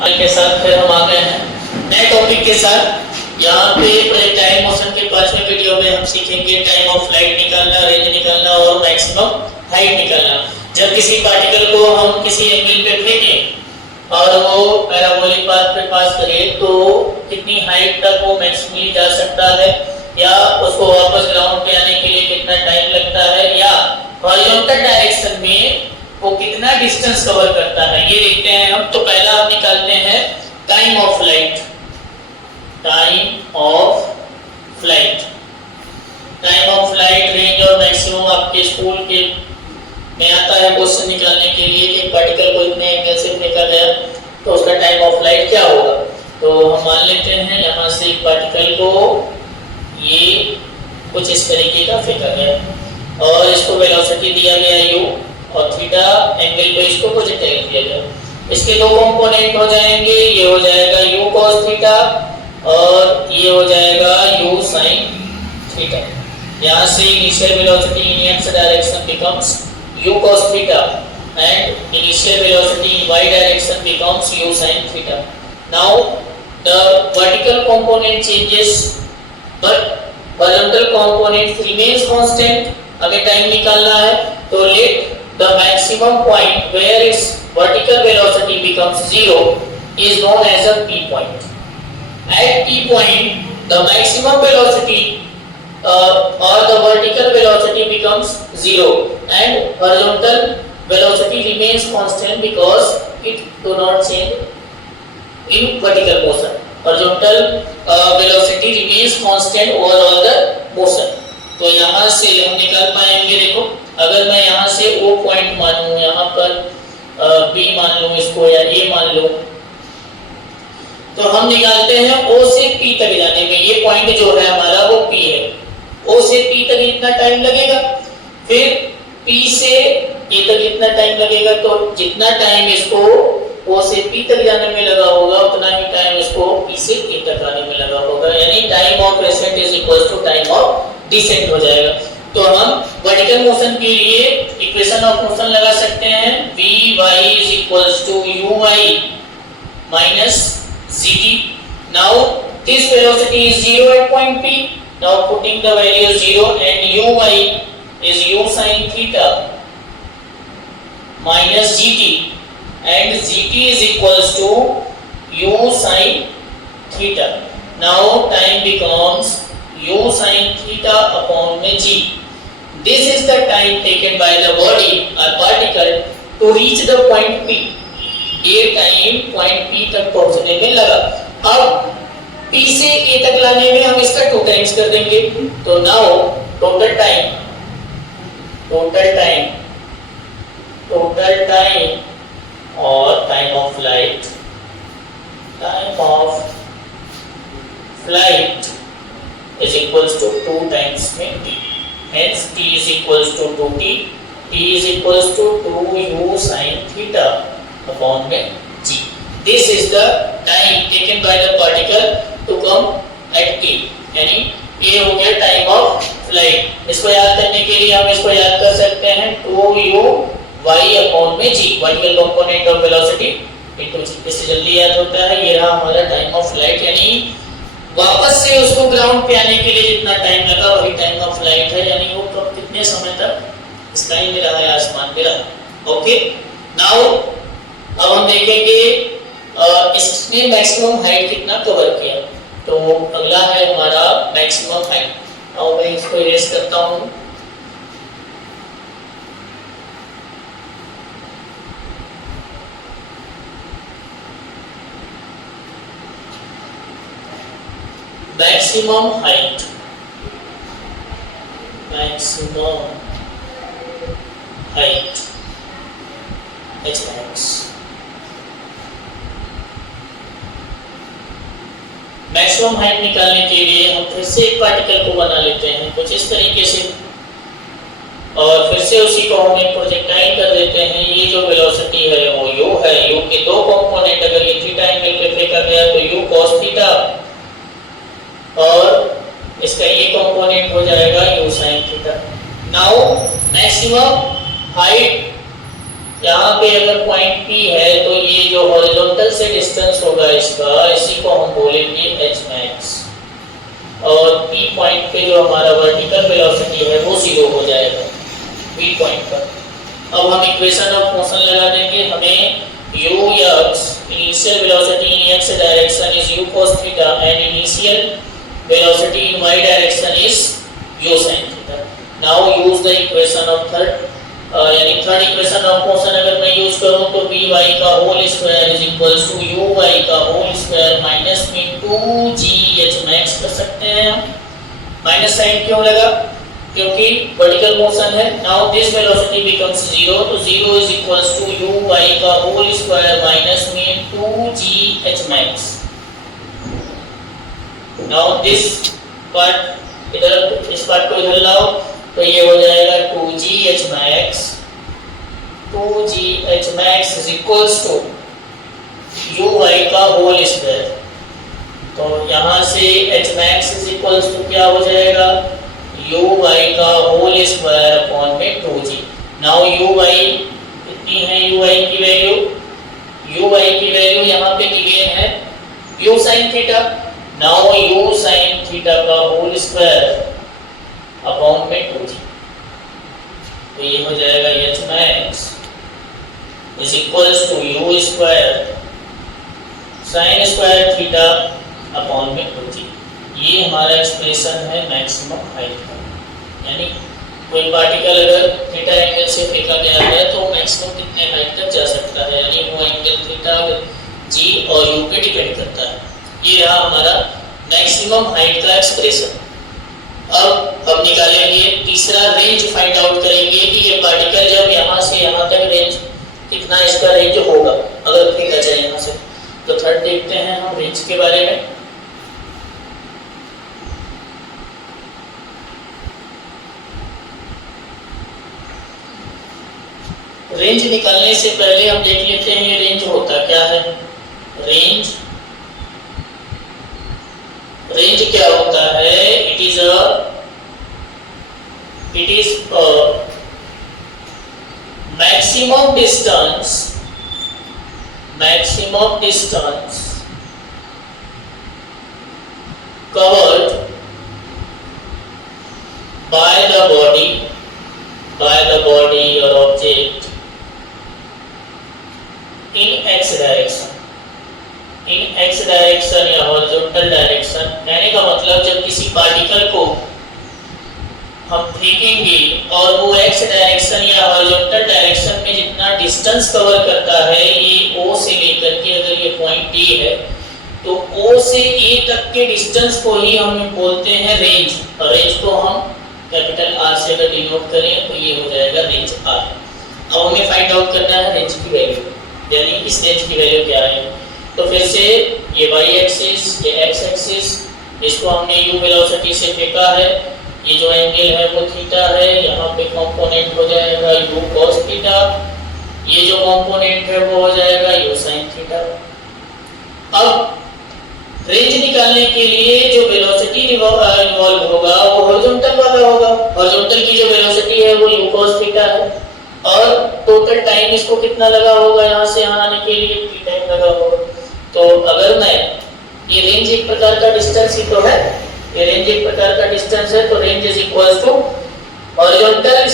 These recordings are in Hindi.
के साथ फिर हम आ गए हैं नए टॉपिक के साथ। यहाँ पे प्रोजेक्टाइल मोशन के 5वें वीडियो में हम सीखेंगे टाइम ऑफ फ्लाइट निकालना, रेंज निकालना और मैक्सिमम हाइट निकालना। जब किसी पार्टिकल को हम किसी एंगल पे फेंकें और वो पैराबोलिक पाथ पे पास करे तो कितनी हाइट तक वो मैक्सिमली जा सकता है, या उसको वापस ग्राउंड पे आने के लिए कितना टाइम लगता है, या हॉरिजॉन्टल डायरेक्शन में वो कितना डिस्टेंस कवर करता है, ये देखते हैं हम। तो पहला आप निकालते हैं time of flight. Time of flight, time of flight, range और मैक्सिमम आपके स्कूल के में आता है क्वेश्चन निकालने के लिए कि पार्टिकल को इतने एंगल से फेंका गया तो उसका टाइम ऑफ फ्लाइट क्या होगा। तो हम मान लेते हैं यहाँ से एक पार्टिकल को ये कुछ इस तरीके का फेंका गया और इसको वेलोसिटी दिया गया u और थीटा एंगल पे इसको प्रोजेक्टाइल किया गया। इसके दो कंपोनेंट हो जाएंगे, ये हो जाएगा u cos थीटा और ये हो जाएगा u sin थीटा। यहाँ से initial velocity in x direction becomes u cos theta and initial velocity in y direction becomes u sin theta. Now the vertical component changes but horizontal component remains constant. अगर टाइम निकालना है तो let the maximum point where its vertical velocity becomes 0 is known as a p point. At p point the maximum velocity or the vertical velocity becomes 0 and horizontal velocity remains constant because it do not change in vertical motion. Horizontal velocity remains constant over all the motion. तो यहाँ से हम निकाल पाएंगे। देखो अगर मैं यहाँ से O पॉइंट मानूं, यहाँ पर B मान लूं इसको या A मान लूं, तो हम निकालते हैं O से P तक जाने में। ये पॉइंट जो है हमारा वो P है। O से P तक इतना टाइम लगेगा, फिर P से A तक इतना टाइम लगेगा। तो जितना टाइम इसको O से P तक जाने में लगा होगा उतना ही टाइम इसको P से A तक आने में लगा होगा, यानी time of ascent is equal to time of descent हो जाएगा। तो हम वर्टिकल मोशन के लिए इक्वेशन ऑफ मोशन लगा सकते हैं Vy is equals to Uy minus Gt. Now this velocity is 0 at point P. Now putting the value 0 and Uy is U sin theta minus Gt and Gt is equals to U sin theta. Now time becomes U sin theta upon g. This is the time taken by the body or particle to reach the point P. ये टाइम पॉइंट P तक पहुंचने में लगा। अब P से A तक लाने में हम इसका 2 टाइम्स कर देंगे। तो नाउ टोटल टाइम और time of flight is equals to 2 times में t. Hence t is equals to 2t. T is equals to 2u sin theta upon में g. This is the time taken by the particle to come at P. यानी ये हो गया टाइम ऑफ फ्लाइट। इसको याद करने के लिए हम इसको याद कर सकते हैं 2u y upon में g, vertical component of velocity into g। इससे जल्दी याद होता है। ये रहा हमारा टाइम ऑफ फ्लाइट, यानी वापस से उसको ग्राउंड पे आने के लिए जितना टाइम लगा वही टाइम ऑफ फ्लाइट है, यानी वो कब कितने समय तक स्काई में रहा है, आसमान पे रहा। ओके, नाउ अब हम देखेंगे इसने मैक्सिमम हाइट कितना कवर किया। तो अगला है हमारा मैक्सिमम हाइट। अब मैं इसको इरेज करता हूँ। maximum height hmax। Maximum height निकालने के लिए हम फिर से एक पार्टिकल को बना लेते हैं कुछ इस तरीके से और फिर से उसी को हम एक प्रोजेक्टाइल कर देते हैं। ये जो वेलोसिटी है वो u है। u के दो कंपोनेंट, अगर ये थीटा एंगल पे फेंका गया तो u cos थीटा और इसका ये कंपोनेंट हो जाएगा u sin theta. Now maximum height यहाँ पे अगर पॉइंट P है तो ये जो हॉरिजॉन्टल से डिस्टेंस होगा इसका, इसी को हम बोलेंगे h max, और P पॉइंट पे जो हमारा वर्टिकल वेलोसिटी है वो 0 हो जाएगा P पॉइंट पर। अब हम इक्वेशन ऑफ मोशन लगा देंगे, हमें u x initial velocity in x direction is u cos theta and initial velocity in y direction is u sin theta. Now use the equation of third, यानी थर्ड इक्वेशन ऑफ मोशन अगर मैं यूज करूं तो by का whole square is equals to uy का होल स्क्वायर माइनस में 2gh max कर सकते हैं हम। माइनस साइन क्यों लगा? क्योंकि वर्टिकल मोशन है। नाउ दिस वेलोसिटी बिकम्स 0, तो 0 इज इक्वल्स टू uy का होल स्क्वायर माइनस में 2gh max। Now this part इधर, इस पार्ट को इधर लाओ तो ये हो जाएगा 2gh max, 2gh max is equals to uy का होल स्क्वायर। तो यहाँ से h max is equals to क्या हो जाएगा? uy का होल स्क्वायर अपॉन में 2g। नाउ uy कितनी है? uy की वैल्यू यहाँ पे गिवन है u sin theta. Now u sin theta का होल स्क्वायर अपॉन में 2g, तो ये हो जाएगा h max is equals to u square sin square theta upon में 2g। ये हमारा एक्सप्रेशन है मैक्सिमम हाइट का, यानी कोई पार्टिकल अगर थीटा एंगल से फेंका गया है तो मैक्सिमम कितने हाइट तक जा सकता है, यानी वो एंगल थीटा g और u पे डिपेंड करता है। ये रहा हमारा मैक्सिमम हाइट का एक्सप्रेशन। अब हम निकालेंगे तीसरा, रेंज फाइंड आउट करेंगे कि ये पार्टिकल जब यहाँ से यहाँ तक रेंज कितना इसका रेंज होगा अगर फेंका जाए यहाँ से। तो थर्ड देखते हैं हम रेंज के बारे में। रेंज निकालने से पहले हम देख लेते हैं ये रेंज होता क्या है। रेंज क्या होता है? It is maximum distance covered by the body or object in x direction या हॉरिजॉन्टल डायरेक्शन। कहने का मतलब जब किसी पार्टिकल को हम फेंकेंगे और वो x डायरेक्शन या हॉरिजॉन्टल डायरेक्शन में जितना डिस्टेंस कवर करता है, ये O से लेकर के, अगर ये पॉइंट A है तो O से A तक के डिस्टेंस को ही हम बोलते हैं रेंज। और रेंज को हम कैपिटल R से अगर डिनोट करें तो ये हो जाएगा रेंज R। अब हमें फाइंड आउट करना है रेंज की वैल्यू, यानी इस रेंज की वैल्यू क्या है। तो फिर से ये y एक्सिस, ये x एक्सिस, इसको हमने u वेलोसिटी से फेंका है, ये जो एंगल है वो थीटा है, यहाँ पे कंपोनेंट हो जाएगा u cos थीटा, ये जो कंपोनेंट है वो हो जाएगा u sin थीटा। अब रेंज निकालने के लिए जो वेलोसिटी इन्वॉल्व होगा वो हॉरिजॉन्टल वाला होगा। हॉरिजॉन्टल की जो वेलोसिटी है वो u cos थीटा है, और टोटल टाइम इसको कितना लगा होगा यहाँ से यहाँ आने के लिए, t टाइम लगा होगा। तो अगर मैं, ये रेंज एक प्रकार का डिस्टेंस ही तो है, ये रेंज एक प्रकार का डिस्टेंस है, तो range is equals to horizontal,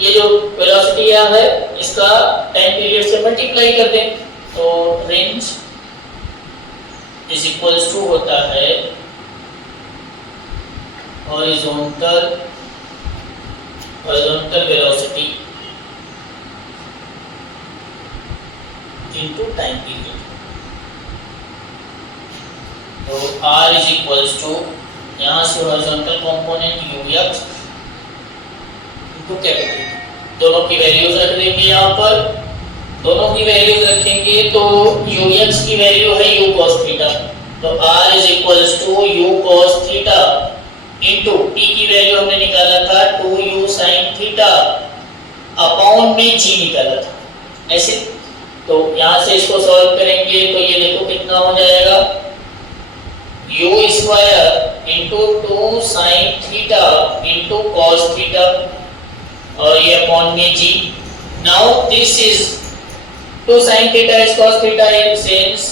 ये जो वेलोसिटी है इसका टाइम पीरियड से मल्टीप्लाई कर दें, तो रेंज इज इक्वल्स टू होता है horizontal velocity into time period. तो r इज इक्वल्स टू, यहाँ से horizontal component ux into capital, दोनों की वैल्यूज रख देंगे। यहाँ पर दोनों की वैल्यूज रखेंगे तो ux की वैल्यू है u cos थीटा, तो r is equals to u cos theta into t की वैल्यू हमने निकाला था 2u sin थीटा अपॉन में g निकाला था, ऐसे। तो यहाँ से इसको सॉल्व करेंगे तो ये देखो कितना हो जाएगा, u square into 2 sin theta into cos theta, और ये अपॉन में g। Now this is 2 sin theta is cos theta in sense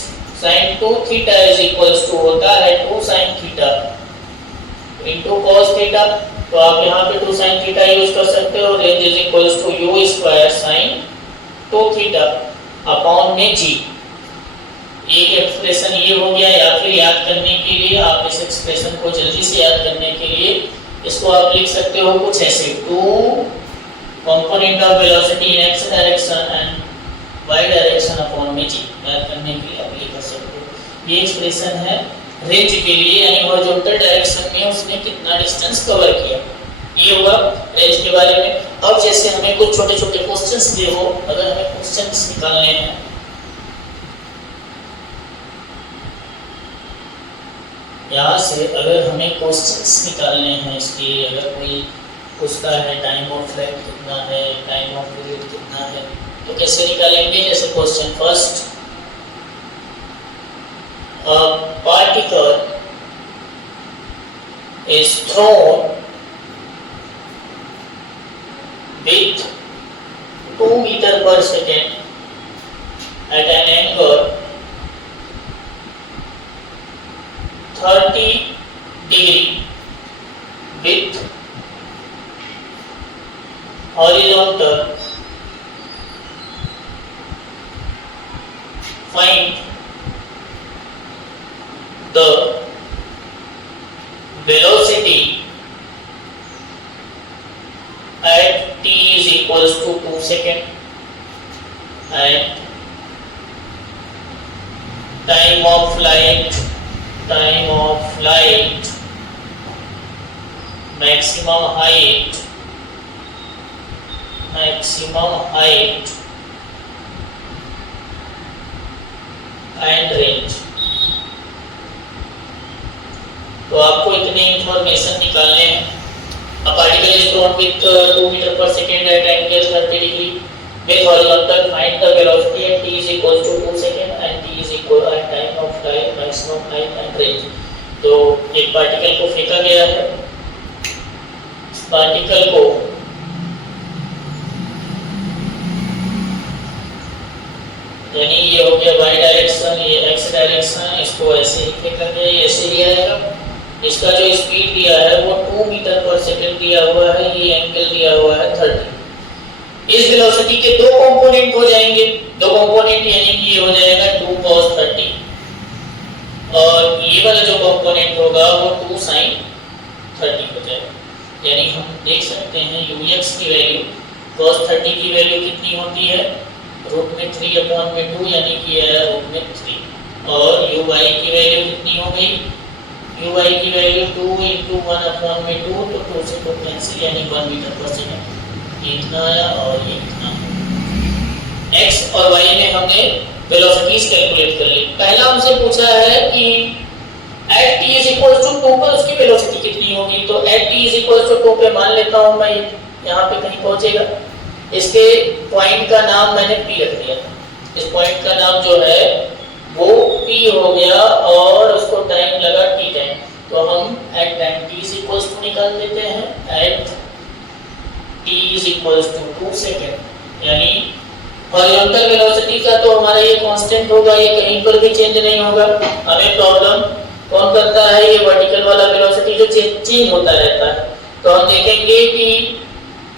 sin 2 theta is equals to होता है 2 sin theta into cos theta. तो आप यहाँ पे 2 sin थीटा यूज कर सकते हो। Range is equals to u square sin 2 theta upon में g। एक एक्सप्रेशन ये हो गया, या फिर याद करने के लिए आप इस एक्सप्रेशन को जल्दी से याद करने के लिए इसको आप लिख सकते हो कुछ ऐसे 2 component of velocity in x direction and y direction upon में g। याद करने के लिए आप ये कर सकते हो। ये एक्सप्रेशन है रेंज के लिए, यानी हॉरिजॉन्टल डायरेक्शन में उसने कितना डिस्टेंस कवर किया। ये हुआ रेंज के बारे में। अब जैसे हमें कुछ छोटे छोटे क्वेश्चंस दिए हो, अगर हमें क्वेश्चंस निकालने हैं यहाँ से, अगर हमें क्वेश्चंस निकालने हैं इसके, अगर कोई पूछता है टाइम ऑफ फ्लाइट कितना है, टाइम ऑफ पीरियड कितना है, तो कैसे निकालेंगे। जैसे question first, a particle is thrown with 2 meter per second at an angle 30 degree with horizontal. Find the velocity at t is equals to 2 second and time of flight maximum height and range। तो आपको इतने इंफॉर्मेशन निकालने हैं। A particle is thrown with 2 meter per second at angle 30 degree with horizontal. Find the velocity at t is equals to 2 second and t is equal at time of flight maximum height and range। तो एक पार्टिकल को फेंका गया है, इस पार्टिकल को यानी ये हो गया y डायरेक्शन, ये x डायरेक्शन, इसको ऐसे ही फेंका गया, ये ऐसे लिया जाएगा। इसका जो स्पीड दिया है वो 2 मीटर पर सेकंड दिया हुआ है, ये एंगल दिया हुआ है 30। इस वेलोसिटी के दो कंपोनेंट हो जाएंगे, दो कंपोनेंट यानी कि ये हो जाएगा 2 cos 30 और ये वाला जो कंपोनेंट होगा वो 2 sin 30 हो जाएगा। यानी हम देख सकते हैं ux की वैल्यू cos 30 की वैल्यू कितनी होती है, √3/2 यानी कि है √3 और uy की वैल्यू कितनी हो गई, uy की वैल्यू 2 × 1/2 तो 2 से 2 कैंसिल यानी 1 मीटर पर सेकंड। ये इतना आया और ये इतना। x और y में हमने वेलोसिटीज कैलकुलेट कर ली। पहला हमसे पूछा है कि at t = 2 पर उसकी वेलोसिटी कितनी होगी, तो at t = 2 पे मान लेता हूं मैं यहाँ पे कहीं पहुंचेगा। इसके पॉइंट का नाम मैंने p रख दिया। इस पॉइंट का नाम जो है वो p हो गया और उसको टाइम लगा t टाइम, तो हम at टाइम t = निकाल देते हैं at t = 2 सेकंड। यानी हॉरिजॉन्टल वेलोसिटी का तो हमारा ये कांस्टेंट होगा, ये कहीं पर भी चेंज नहीं होगा। हमें प्रॉब्लम कौन करता है, ये वर्टिकल वाला वेलोसिटी जो चेंज होता रहता है। तो हम देखेंगे कि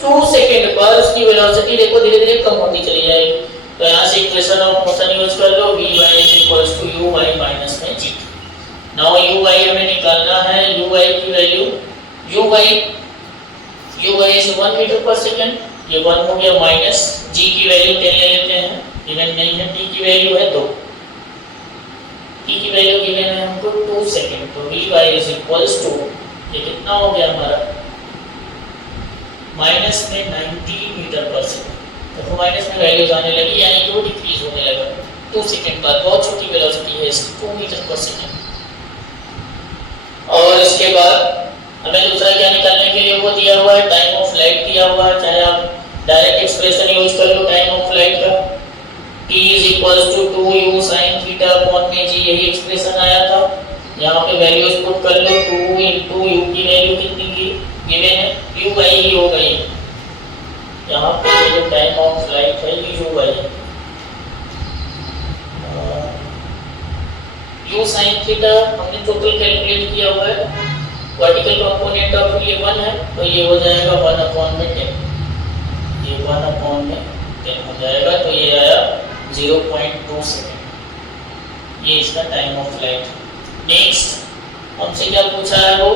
2 सेकंड पर उसकी वेलोसिटी देखो धीरे-धीरे कम होती चली जाएगी। तो यहाँ से इक्वेशन ऑफ मोशन यूज कर लो, vy = uy - g। Now uy हमें निकालना है, uy की वैल्यू uy is 1 मीटर पर सेकंड, ये 1 हो गया माइनस g की वैल्यू 10 ले लेते हैं, गिवन नहीं है, t की वैल्यू है 2, t की वैल्यू गिवन है हमको 2 सेकंड। तो vy = ये कितना हो गया हमारा माइनस में 19 मीटर पर सेकंड। तो माइनस में वैल्यूज आने लगी यानी कि वो डिक्रीज होने लगा 2 सेकंड बाद। बहुत छोटी वेलोसिटी है इसकी 2 मीटर पर सेकंड। और इसके बाद हमें दूसरा क्या निकालने के लिए वो दिया हुआ है, टाइम ऑफ फ्लाइट दिया हुआ है। चाहे आप डायरेक्ट एक्सप्रेशन यूज कर लो टाइम ऑफ फ्लाइट का, t = 2u sin θ/g, यही एक्सप्रेशन आया था। यहाँ पे वैल्यूज पुट कर लो, 2 × u की वैल्यू कितनी गिवन है, uy ही हो गई। यहाँ पे ये जो टाइम ऑफ फ्लाइट है ये uy है। u sin थीटा हमने टोटल कैलकुलेट किया हुआ है, वर्टिकल कंपोनेंट ऑफ ये 1 है तो ये हो जाएगा 1/10, ये 1/10 हो जाएगा तो ये आया 0.2 सेकंड। ये इसका टाइम ऑफ फ्लाइट। नेक्स्ट हमसे क्या पूछा है, वो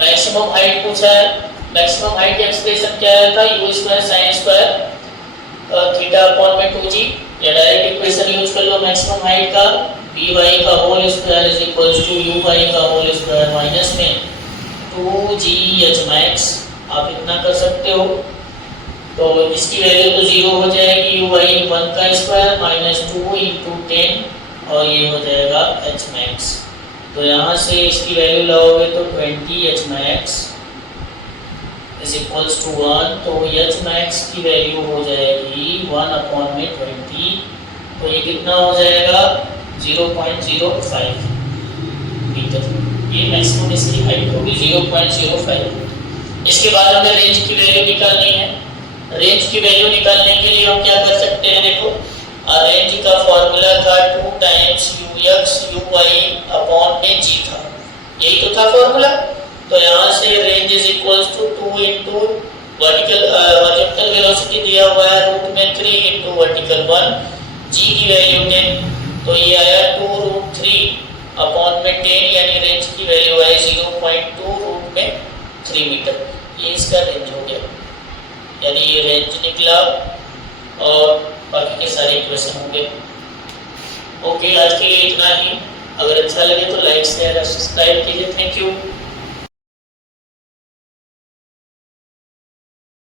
मैक्सिमम हाइट पूछा है। मैक्सिमम हाइट का एक्सप्रेशन क्या आया था, u square sin square theta upon में 2g। या डायरेक्ट इक्वेशन यूज कर लो मैक्सिमम हाइट का, by का whole square is equals to uy का होल स्क्वायर माइनस में 2gh max। आप इतना कर सकते हो तो इसकी वैल्यू तो 0 हो जाएगी, uy 1 का स्क्वायर माइनस 2 इंटू 10 और ये हो जाएगा h max। तो यहाँ से इसकी वैल्यू लाओगे तो 20h max is equals to 1, तो h max की वैल्यू हो जाएगी 1/20, तो ये कितना हो जाएगा 0.05 मीटर। ये मैक्सिमम इसकी हाइट होगी 0.05। इसके बाद हमें रेंज की वैल्यू निकालनी है। रेंज की वैल्यू निकालने के लिए हम क्या कर सकते हैं, देखो रेंज का फॉर्मूला था 2 टाइम्स ux uy अपॉन में g था, यही तो था फॉर्मूला। तो यहाँ से range is equals to 2 into vertical velocity दिया हुआ है रूट में 3 इंटू वर्टिकल 1, g की वैल्यू 10 तो ये आया 2√3 अपॉन में 10, यानी रेंज की वैल्यू आई 0.2 रूट में 3 मीटर। ये इसका रेंज हो गया, यानी ये रेंज निकला और बाकी के सारे इक्वेशन होंगे। ओके, आज के लिए इतना ही। अगर अच्छा लगे तो लाइक शेयर और सब्सक्राइब कीजिए। Thank you.